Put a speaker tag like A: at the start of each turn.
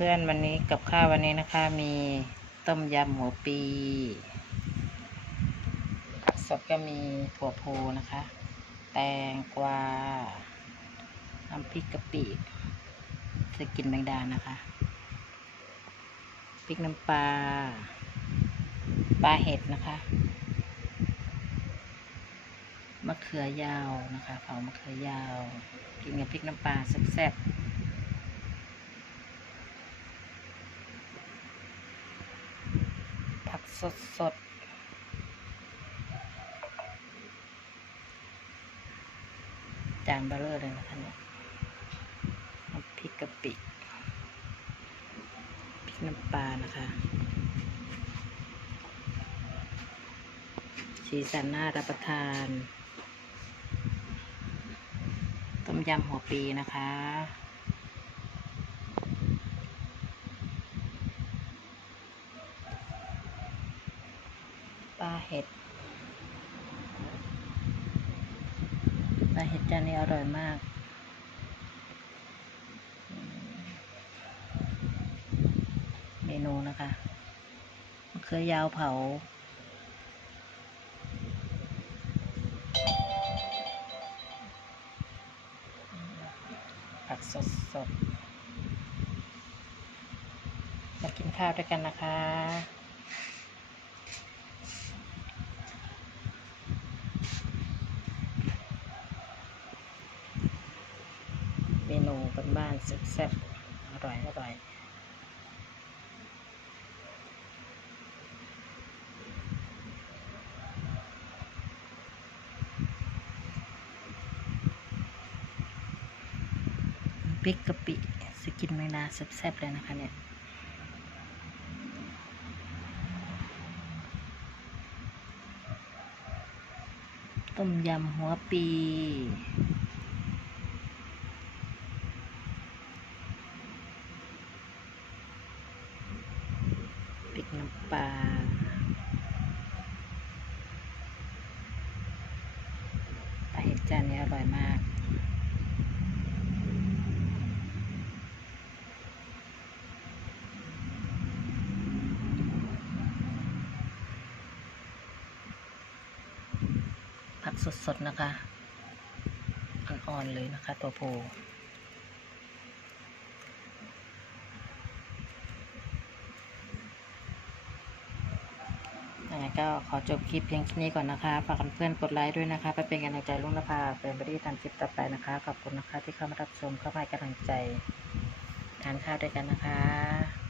A: เพื่อนๆวันนี้กับข้าววันนี้นะคะ มีต้มยำหัวปีผักสดก็มีถั่วพูนะคะ แตงกวาน้ำพริกกะปิจะกินแมงดานะคะพริกน้ำปลาปลาเห็ดนะคะมะเขือยาวนะคะเผามะเขือยาว กินกับพริกน้ำปลาแซ่บๆ ผัก สดสดจานเบลเลอร์เลยนะคะเนี่ยน้ำพริกกะปิพริกน้ำปลานะคะ สีสันน่ารับประทาน ต้มยำหัวปีนะคะ ปลาเห็ด ปลาเห็ดจานนี้อร่อยมาก เมนูนะคะมะเขือยาวเผา ผักสดสดๆมากินข้าวด้วยกันนะคะ เมนูบ้านแซ่บๆอร่อยอร่อยพริกกะปิสกินแมงดาแซ่บๆเลยนะคะเนี่ยต้มยำหัวปี พริกน้ำ ปลาปลาเห็ดจานนี้อร่อยมากผักสดๆนะคะ อ่อนๆเลยนะคะ ตัวโพ ยังไงก็ขอจบคลิปเพียงแค่นี้ก่อนนะคะ ฝากเพื่อนกดไลค์ด้วยนะคะไปเป็นกำลังใจลุงนภาเป็นบรี่ทำคลิปต่อไปนะคะ ขอบคุณนะคะที่เข้ามารับชมเข้ามาให้กำลังใจ ทานข้าวด้วยกันนะคะ